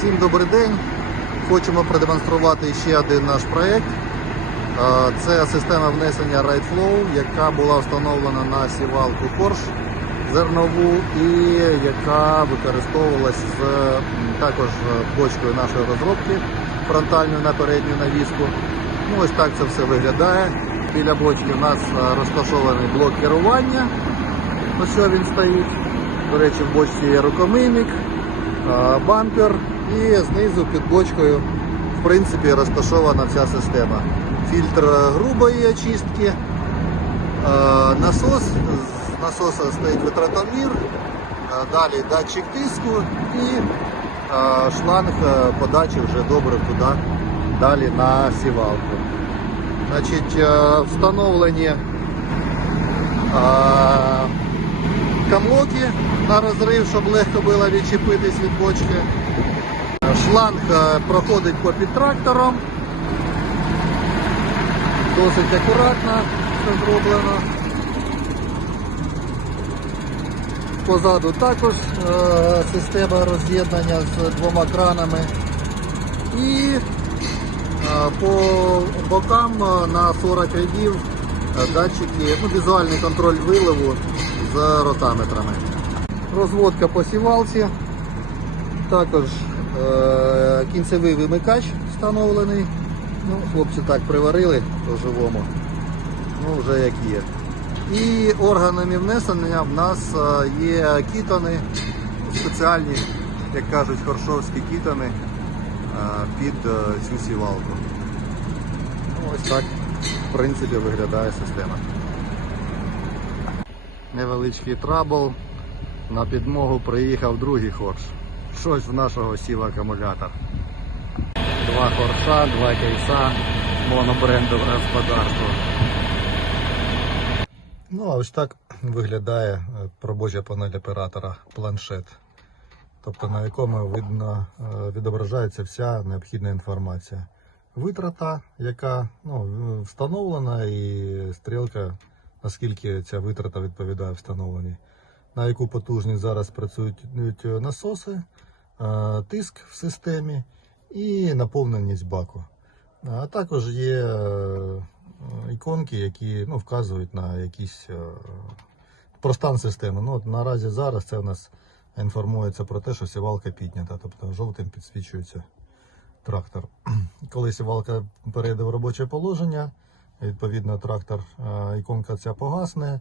Всім добрий день. Хочемо продемонструвати ще один наш проєкт. Це система внесення RideFlow, яка була встановлена на сівалку Porsche зернову і яка використовувалась з також бочкою нашої розробки фронтальною на передню навіску. Ну, ось так це все виглядає. Біля бочки у нас розташований блок керування. Ось що він стоїть. До речі, в бочці є рукомийник, бампер і знизу під бочкою в принципі розташована вся система. Фільтр е, грубої очистки, е, насос, з насоса стоїть витратомір, е, далі датчик тиску і шланг подачі вже добре туди, далі на сівалку. Значить, встановлені камлоки на розрив, щоб легко було відчепитись від бочки. Шланг е, проходить попід трактором. Досить акуратно все зроблено. Позаду також е, система роз'єднання з двома кранами. І е, по бокам на 40 рядів датчики, ну, візуальний контроль виливу з ротаметрами. Розводка по сівалці. Також кінцевий вимикач встановлений. Ну, хлопці так приварили по-живому. Ну, вже як є. І органами внесення в нас е, є кітони, спеціальні, як кажуть, хоршовські кітони е, під е, цю сівалку. Ну, ось так, в принципі, виглядає система. Невеличкий трабл. На підмогу приїхав другий хорш. Щось в нашого сів акумулятор. Два хорша, два кейса, монобрендове господарство. Ну, а ось так виглядає е, робоча панель оператора планшет. Тобто на якому видно, е, відображається вся необхідна інформація. Витрата, яка ну, встановлена, і стрілка, наскільки ця витрата відповідає встановленій. На яку потужність зараз працюють насоси, е, тиск в системі і наповненість баку. А також є е, іконки, які ну, вказують на якісь е, про стан системи. Ну, от наразі зараз це в нас інформується про те, що сівалка піднята, тобто жовтим підсвічується трактор. Коли сівалка перейде в робоче положення, відповідно трактор, е, іконка ця погасне.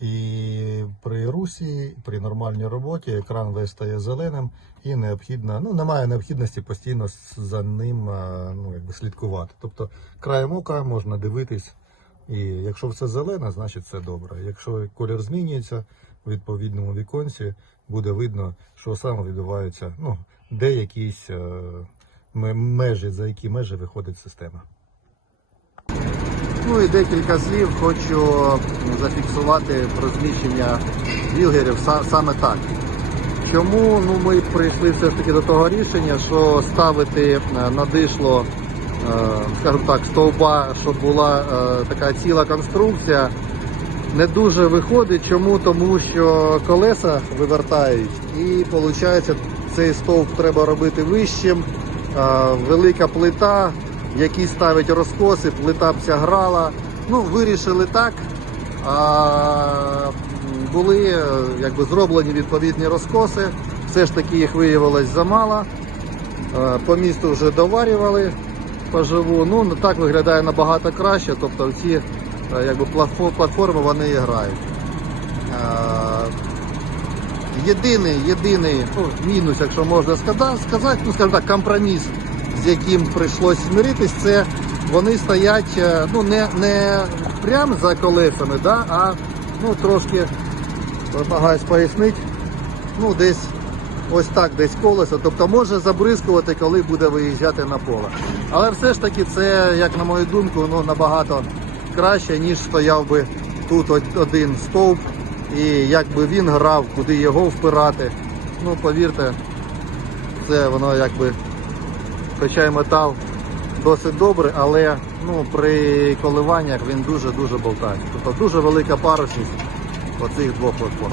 І при русі, при нормальній роботі екран весь стає зеленим і необхідно, ну немає необхідності постійно за ним ну, якби слідкувати. Тобто краєм ока можна дивитись, і якщо все зелене, значить все добре. Якщо колір змінюється в відповідному віконці, буде видно, що саме відбувається, ну, де якісь е, межі, за які межі виходить система. Ну і декілька слів хочу зафіксувати розміщення вілгерів саме так. Чому ну, ми прийшли все ж таки до того рішення, що ставити е, на дишло, е, скажімо так, стовба, щоб була е, така ціла конструкція, не дуже виходить. Чому? Тому що колеса вивертають і виходить цей стовп треба робити вищим, велика плита, які ставить розкоси, плита б ця грала. Ну, вирішили так. А, були якби, зроблені відповідні розкоси. Все ж таки їх виявилось замало. По місту вже доварювали поживу. Ну, так виглядає набагато краще. Тобто ці е, якби, платформи вони і грають. Єдиний, єдиний ну, мінус, якщо можна сказа- сказати, ну скажімо так, компроміс, з яким прийшлося миритись, це вони стоять е, ну, не, не прямо за колесами, да, а ну, трошки намагаюсь пояснити, ну, десь ось так, десь колесо. Тобто може забризкувати, коли буде виїжджати на поле. Але все ж таки це, як на мою думку, ну, набагато краще, ніж стояв би тут один стовп. І як би він грав, куди його впирати. Ну, повірте, це воно якби, хоча метал досить добре, але ну, при коливаннях він дуже-дуже болтається. Тобто дуже велика парусність оцих двох платформ.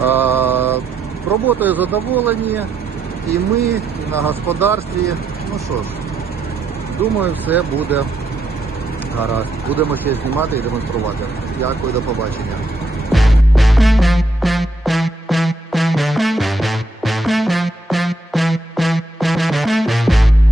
А, роботою задоволені. і ми, і на господарстві. Ну що ж, думаю, все буде гаразд. Будемо ще знімати і демонструвати. Дякую, до побачення.